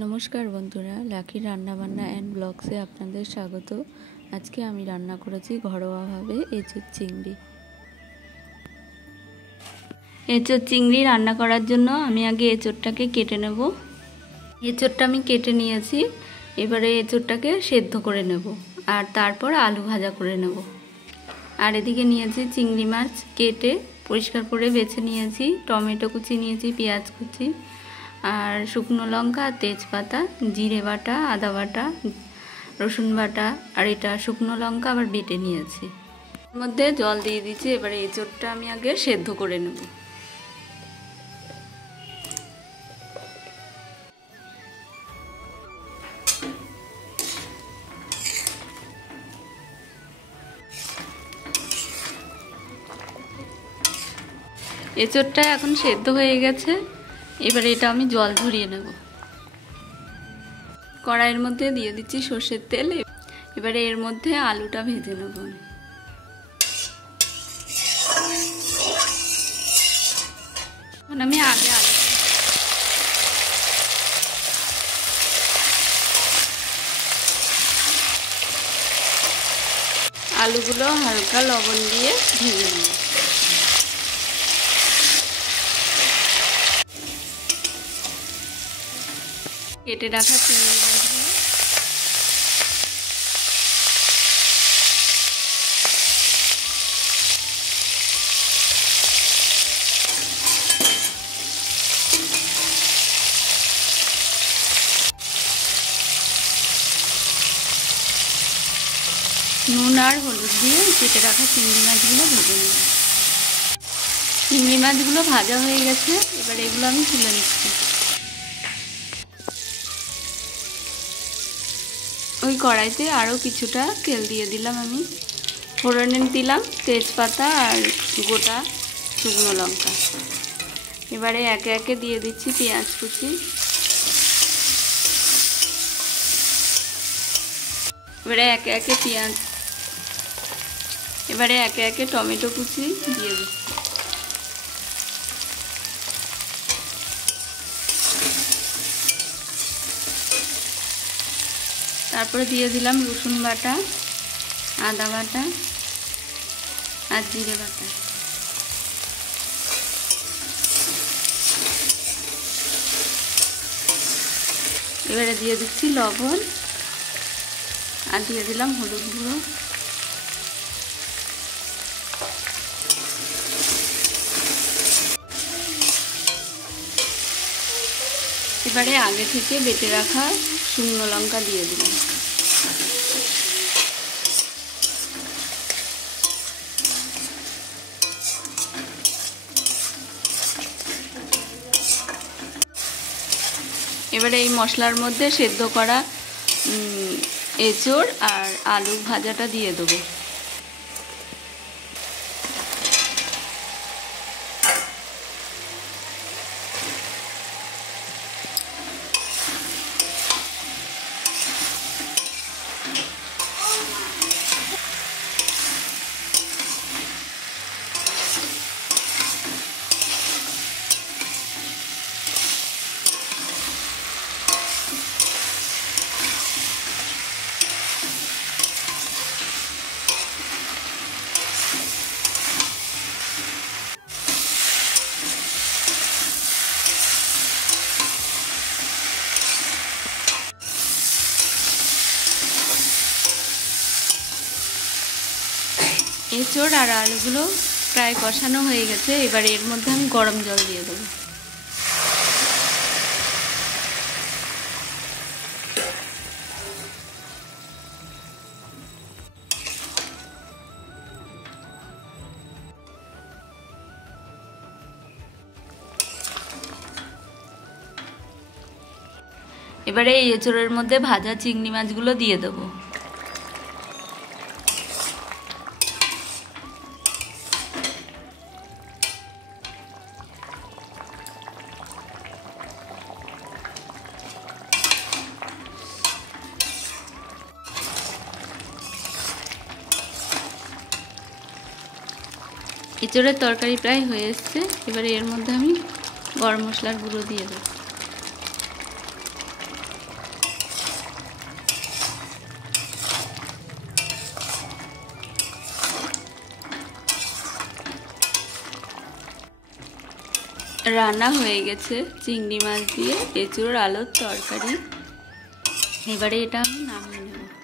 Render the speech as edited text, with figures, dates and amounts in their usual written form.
নমস্কার বন্ধুরা, লাকি রান্নাবান্না অ্যান্ড ব্লগসে আপনাদের স্বাগত। আজকে আমি রান্না করেছি ঘরোয়াভাবে এঁচোড় চিংড়ি। এঁচোড় চিংড়ি রান্না করার জন্য আমি আগে এঁচোড়টাকে কেটে নেব। এঁচোড়টা আমি কেটে নিয়েছি। এবারে এঁচোড়টাকে সেদ্ধ করে নেব আর তারপর আলু ভাজা করে নেব। আর এদিকে নিয়েছি চিংড়ি মাছ কেটে পরিষ্কার করে বেছে নিয়েছি, টমেটো কুচি নিয়েছি, পেঁয়াজ কুচি আর শুকনো লঙ্কা, তেজপাতা, জিরে বাটা, আদা বাটা, রসুন বাটা আর এটা শুকনো লঙ্কা আবার বেটে নিয়েছি। এর মধ্যে জল দিয়ে দিচ্ছি। এবারে এঁচোড়টা আমি আগে সেদ্ধ করে নেব। এঁচোড়টা এখন সেদ্ধ হয়ে গেছে। এবারে এটা আমি জল ঝরিয়ে নেব। কড়াইয়ের মধ্যে দিয়ে দিচ্ছি সর্ষের তেল। এবারে এর মধ্যে আলুটা ভেজে নেব। আমি আগে আলুগুলো হালকা লবণ দিয়ে ভেজে নেব। কেটে রাখা চিংড়ি মাছগুলো নুন আর হলুদ দিয়ে কেটে রাখা চিংড়ি মাছগুলো ভেজে নেব। চিংড়ি মাছগুলো ভাজা হয়ে গেছে। এবার এগুলো আমি তুলে নিচ্ছি। ওই কড়াইতে আরও কিছুটা তেল দিয়ে দিলাম। আমি ফোড়নে দিলাম তেজপাতা আর গোটা শুকনো লঙ্কা। এবারে একে একে দিয়ে দিচ্ছি পেঁয়াজ কুচি। এবারে একে একে টমেটো কুচি দিয়ে দিচ্ছি। তারপরে দিয়ে দিলাম রসুন বাটা, আদা বাটা আর জিরে বাটা। এবারে দিয়ে দিচ্ছি লবণ আর দিয়ে দিলাম হলুদ গুঁড়ো। এবারে আগে থেকে বেটে রাখা শুকনো লঙ্কা দিয়ে দিলাম। এবারে এই মশলার মধ্যে সেদ্ধ করা এঁচোড় আর আলু ভাজাটা দিয়ে দেবো। এঁচোড় আর আলুগুলো প্রায় কষানো হয়ে গেছে। এবার এর মধ্যে আমি গরম জল দিয়ে দেবো। এবারে এই এঁচোড়ের মধ্যে ভাজা চিংড়ি মাছগুলো দিয়ে দেবো। এঁচোড়ের তরকারি প্রায় হয়ে এসছে। এবারে এর মধ্যে আমি গরম মশলার গুঁড়ো দিয়ে দেবো। রান্না হয়ে গেছে চিংড়ি মাছ দিয়ে এঁচোড় আলুর তরকারি। এবারে এটা আমি নামিয়ে নেব।